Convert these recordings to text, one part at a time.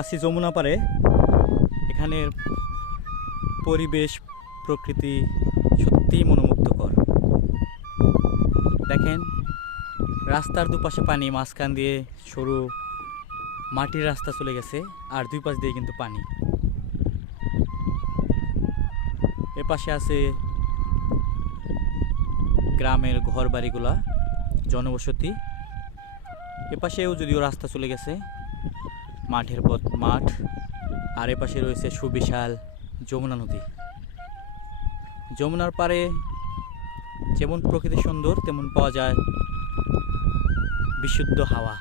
আছি যমুনা পারে এখানের পরিবেশ, প্রকৃতি সত্যিই মনোমুগ্ধকর। দেখেন, রাস্তার দুপাশে পানি, মাঝখান দিয়ে সরু মাটির রাস্তা চলে গেছে, আর দুই পাশ দিয়ে কিন্তু পানি। এ পাশে আছে গ্রামের ঘর বাড়িগুলা জনবসতি। এ পাশেও যদিও রাস্তা চলে গেছে মাঠের পথ মাঠ, আর এ পাশে রয়েছে সুবিশাল যমুনা নদী। যমুনার পারে যেমন প্রকৃতি সুন্দর, তেমন পাওয়া যায় বিশুদ্ধ হাওয়া।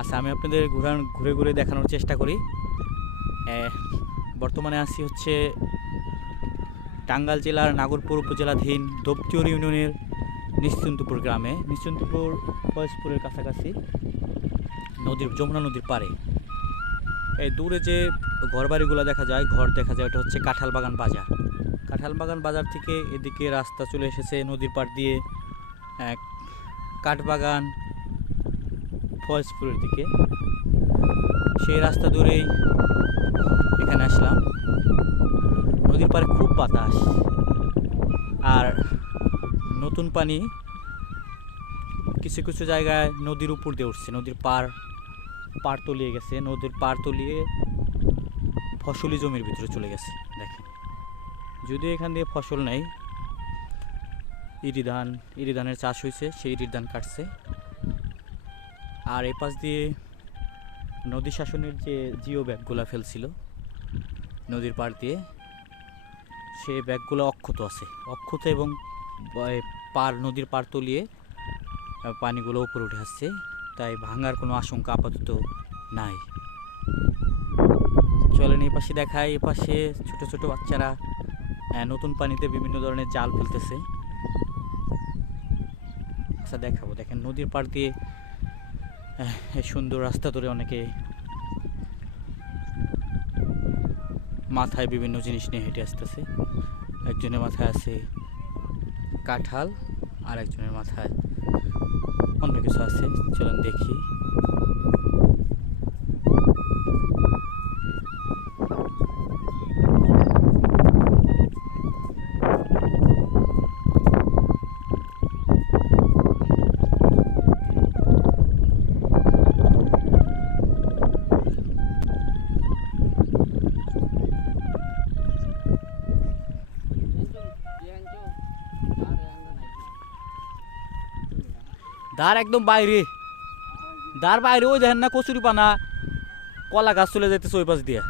আচ্ছা আমি আপনাদের ঘুরান, ঘুরে ঘুরে দেখানোর চেষ্টা করি। বর্তমানে আছি হচ্ছে টাঙ্গাইল জেলার নাগরপুর উপজেলাধীন দপ্তিউর ইউনিয়নের নিশ্চিন্তপুর গ্রামে, নিশ্চিন্তপুর ফয়েজপুরের কাছাকাছি, নদীর, যমুনা নদীর পাড়ে। এই দূরে যে ঘরবাড়িগুলো দেখা যায়, ঘর দেখা যায়, ওটা হচ্ছে কাঁঠাল বাগান বাজার। কাঁঠাল বাগান বাজার থেকে এদিকে রাস্তা চলে এসেছে নদীর পাড় দিয়ে, এক কাঠবাগান ফয়েজপুরের দিকে। সেই রাস্তা ধরেই এখানে আসলাম। নদীর পাড়ে খুব বাতাস। আর নতুন পানি কিছু কিছু জায়গায় নদীর উপর দিয়ে উঠছে, নদীর পার পার তলিয়ে গেছে, নদীর পার তলিয়ে ফসলি জমির ভিতরে চলে গেছে, দেখেন। যদিও এখান দিয়ে ফসল নেই ইরি ধান ইরি ধানের চাষ হয়েছে, সেই ইরি ধান কাটছে। আর এ পাশ দিয়ে নদী শাসনের যে জিও ব্যাগগুলো ফেলছিল, নদীর পাড় দিয়ে, সে ব্যাগগুলো অক্ষত আছে, অক্ষত এবং পার নদীর পার তলিয়ে পানিগুলো উপরে উঠে আসছে। তাই ভাঙার কোনো আশঙ্কা আপাতত নাই। চলেন এই পাশে দেখায় এ পাশে ছোট ছোট বাচ্চারা নতুন পানিতে বিভিন্ন ধরনের জাল ফেলতেছে। আচ্ছা দেখাবো। দেখেন, নদীর পাড় দিয়ে সুন্দর রাস্তা ধরে অনেকে মাথায় বিভিন্ন জিনিস নিয়ে হেঁটে আসতেছে। একজনের মাথায় আছে কাঁঠাল আর একজনের মাথায় অন্য কিছু আছে চলুন দেখি। দার একদম বাইরে। দার বাইরে, ওই দেখেন না কচুরি পানা। কলা গাছ চলে যেতেছে ওই পাশ দিয়ে।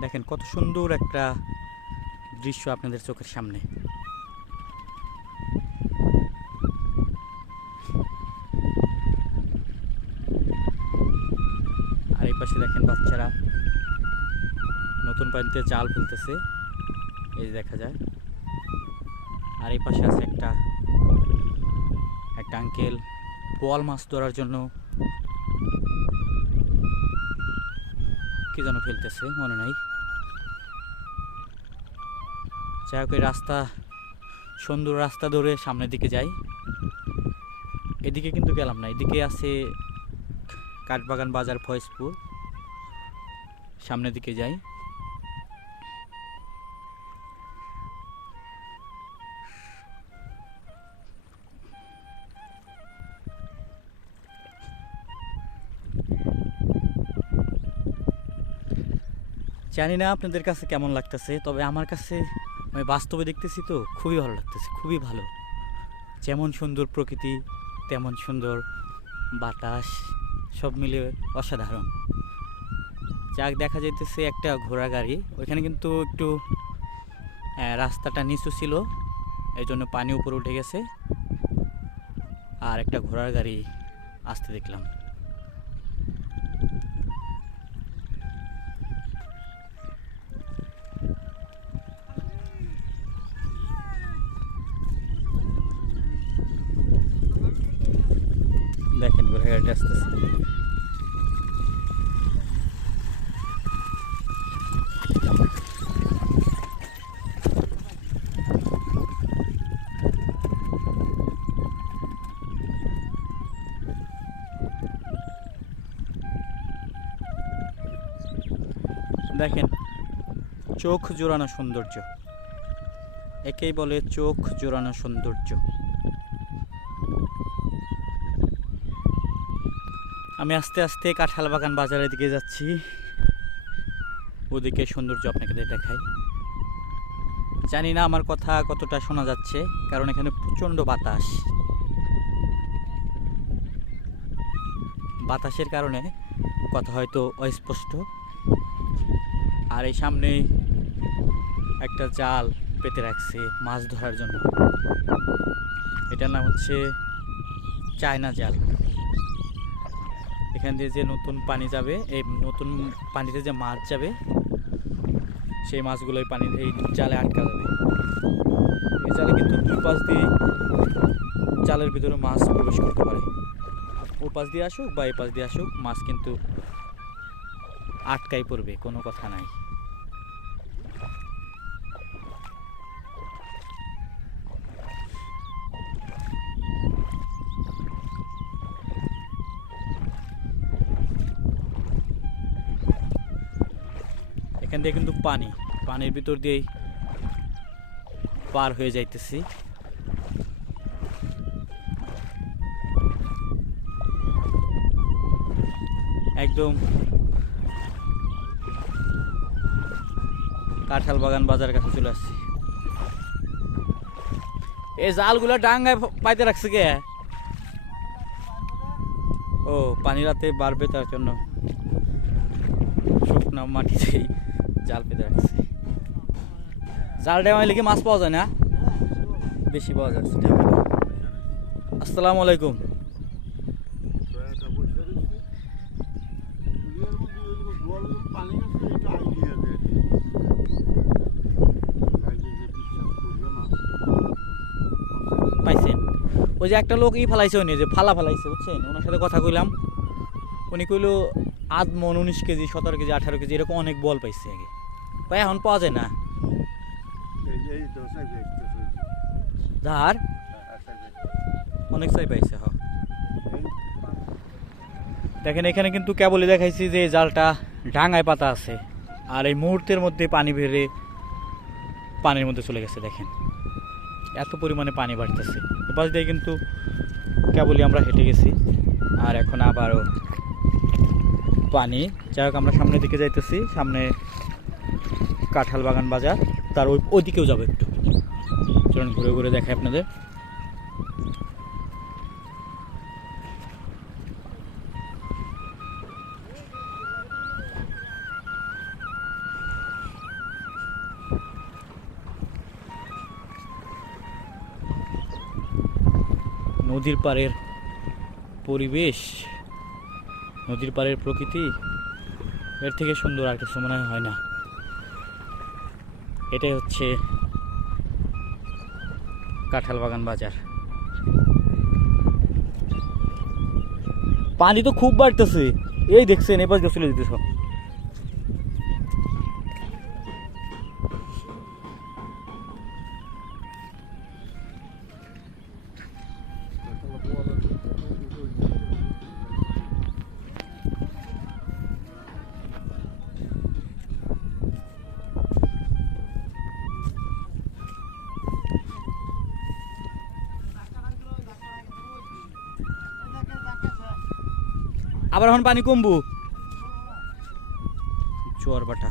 দেখেন কত সুন্দর একটা দৃশ্য আপনাদের চোখের সামনে। আর এই পাশে দেখেন বাচ্চারা নতুন পানিতে জাল ফেলতেছে। এই দেখা যায়। আর এই পাশে আছে একটা একটা আঙ্কেল বোয়াল মাছ ধরার জন্য কি যেন ফেলতেছে, মনে নাই। যাই হোক রাস্তা, সুন্দর রাস্তা ধরে সামনের দিকে যাই। এদিকে কিন্তু গেলাম না, এদিকে আছে কাঠবাগান বাজার ফয়েজপুর। সামনের দিকে যাই। জানি না আপনাদের কাছে কেমন লাগতেছে, তবে আমার কাছে আমি বাস্তবে দেখতেছি তো, খুবই ভালো লাগতেছে, খুবই ভালো। যেমন সুন্দর প্রকৃতি, তেমন সুন্দর বাতাস, সব মিলে অসাধারণ। যাক, দেখা যাইতেছে একটা ঘোড়া গাড়ি, ওইখানে কিন্তু একটু রাস্তাটা নিচু ছিল এই জন্য পানি উপরে উঠে গেছে। আর একটা ঘোড়ার গাড়ি আসতে দেখলাম। সাইডে আসতেছে। দেখেন চোখ জোড়ানো সৌন্দর্য। একেই বলে চোখ জোড়ানো সৌন্দর্য। আমি আস্তে আস্তে কাঁঠাল বাগান বাজারের দিকে যাচ্ছি। ওদিকে সৌন্দর্য আপনাকে দেখাই। জানি না আমার কথা কতটা শোনা যাচ্ছে, কারণ এখানে প্রচণ্ড বাতাস। বাতাসের কারণে কথা হয়তো অস্পষ্ট। আর এই সামনে একটা জাল পেতে রাখছে মাছ ধরার জন্য। এটার নাম হচ্ছে চায়না জাল। এখান দিয়ে যে নতুন পানি যাবে, এই নতুন পানিতে যে মাছ যাবে, সেই মাছগুলো এই পানি এই জালে আটকা যাবে। এই জালে কিন্তু দুই পাশ দিয়ে জালের ভিতরে মাছ প্রবেশ করতে পারে। ও পাশ দিয়ে আসুক বা এই পাশ দিয়ে আসুক, মাছ কিন্তু আটকাই পড়বে, কোনো কথা নাই। এখান দিয়ে কিন্তু পানি, পানির ভিতর দিয়েই পার হয়ে যাইতেছি। একদম কাঁঠাল বাগান বাজার কাছে চলে আসছি। এই জালগুলো ডাঙ্গায় পাইতে রাখছে কে? ও, পানি রাতে বাড়বে তার জন্য শুকনো মাটিতেই জাল পেতে রাখছে জাল ডেমাইলে কি মাছ পাওয়া যায় না? বেশি পাওয়া যাচ্ছে আসসালামু আলাইকুম। পাইছেন। ওই যে একটা লোক ই ফালাইছে উনি, যে ফালা ফালাইছে, বুঝছেন? ওনার সাথে কথা কইলাম। উনি কইলো আধ মন উনিশ কেজি, সতেরো কেজি, আঠারো কেজি, এরকম অনেক বল পাইছে আগে। ভাই এখন পাওয়া যায় না। ধার? অনেক চাই পাইছে হ। দেখেন এখানে কিন্তু কেবলই দেখাইছি যে জালটা ডাঙায় পাতা আছে। আর এই মুহূর্তের মধ্যে পানি বেড়ে পানির মধ্যে চলে গেছে দেখেন। এত পরিমাণে পানি বাড়তেছে। পাশ দিয়ে কিন্তু কেবলই আমরা হেঁটে গেছি। আর এখন আবারও পানি। যাই হোক আমরা সামনের দিকে যাইতেছি। সামনে কাঁঠাল বাগান বাজার, তার ওই ওইদিকেও যাব একটু। চলুন ঘুরে ঘুরে দেখাই আপনাদের। নদীর পাড়ের পরিবেশ, নদীর পাড়ের প্রকৃতি, এর থেকে সুন্দর আর কিছু মনে হয় না। এটাই হচ্ছে কাঁঠাল বাগান বাজার। পানি তো খুব বাড়তেছে। এই দেখছেন এবার গেছিল দিতে সব। আবার এখন পানি কমবো। চর বাটা।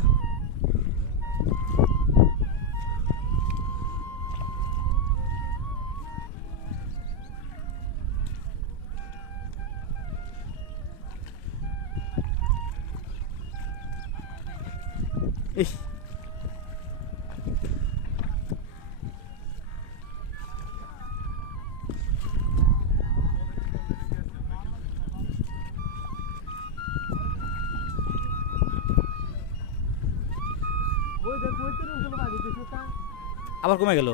ইস। আবার কমে গেল?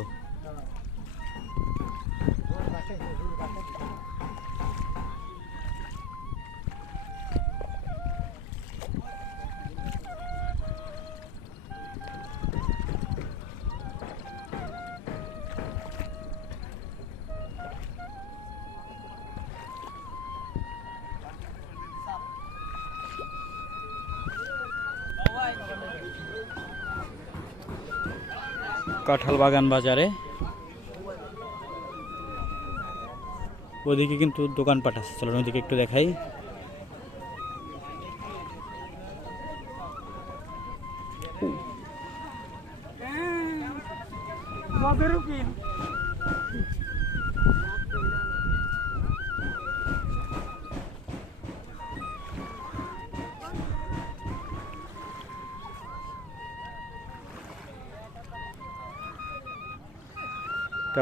কাঁঠাল বাগান বাজারে। ওদিকে কিন্তু দোকানপাট আছে। চলো ওইদিকে একটু দেখাই। একটা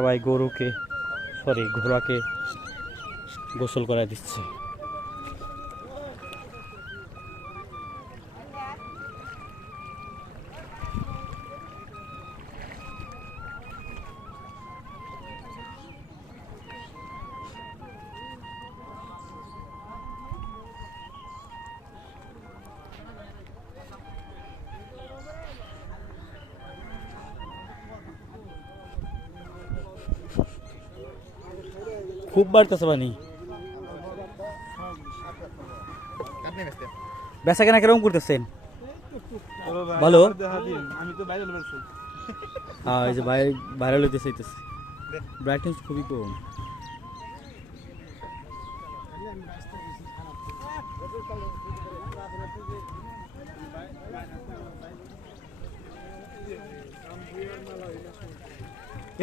ভাই গরুকে সরি ঘোড়াকে গোসল করা দিচ্ছে। খুব বাড়তেছে পানি। বেচা কেনা কীরকম করতেছেন? ভালো? আমি তো হ্যাঁ এই যে ভাইরাল হইতে চাইতেছে। ব্রাইটনেস খুবই কম।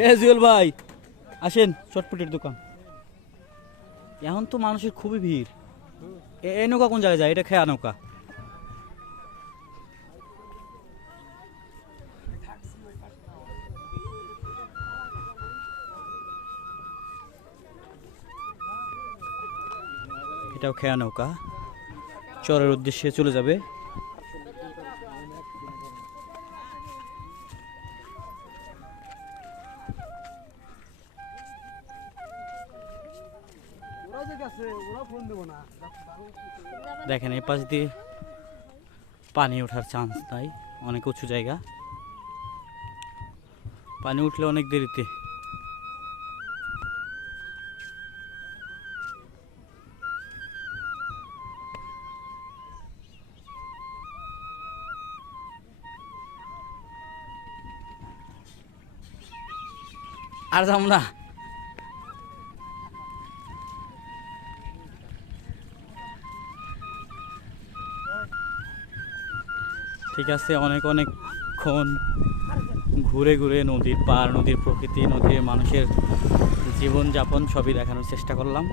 এ জুয়েল ভাই আসেন চটপটির দোকান। এখন তো মানুষের খুবই ভিড়। এ- নৌকা কোন জায়গায় যায়? এটা খেয়া নৌকা। এটাও খেয়া নৌকা। চরের উদ্দেশ্যে চলে যাবে। দেখেন, এই পাশ দিয়ে পানি ওঠার চান্স নাই অনেক উঁচু জায়গা। পানি উঠলে অনেক দেরিতে। আর যাম না। ঠিক আছে, অনেক অনেকক্ষণ ঘুরে ঘুরে নদীর পার, নদীর প্রকৃতি, নদীর মানুষের জীবনযাপন সবই দেখানোর চেষ্টা করলাম।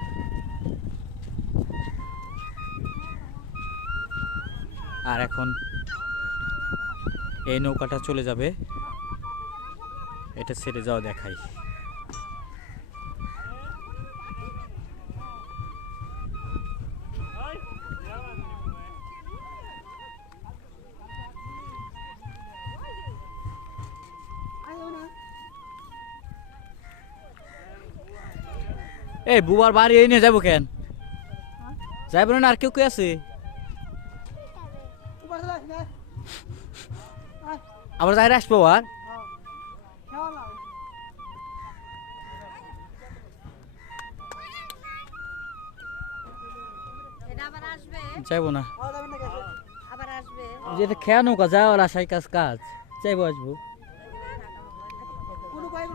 আর এখন এই নৌকাটা চলে যাবে, এটা ছেড়ে যাওয়া দেখাই। এই, বুবার বাড়ি এই নিয়ে যাব কেন? যাইব না, আর কেউ কে আছে? আবার যাই আসব আর? যাইবো না। যেটা খেয়া নৌকা, যাওয়ার আশায় কাজ কাজ। যাইবো, আসব।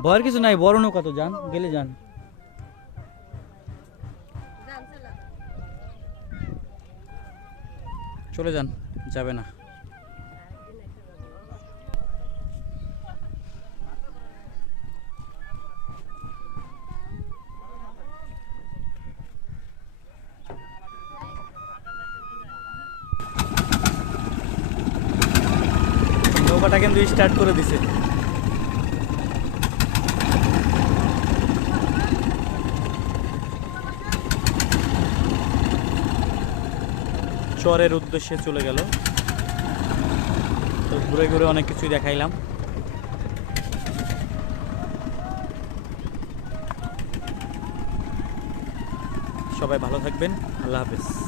ভয়ের কিছু নাই, বড় নৌকা তো যান, গেলে যান। চলে যান যাবে না। নৌকাটা কিন্তু স্টার্ট করে দিছে। চরের উদ্দেশ্যে চলে গেল। তো ঘুরে ঘুরে অনেক কিছুই দেখাইলাম। সবাই ভালো থাকবেন। আল্লাহ হাফেজ।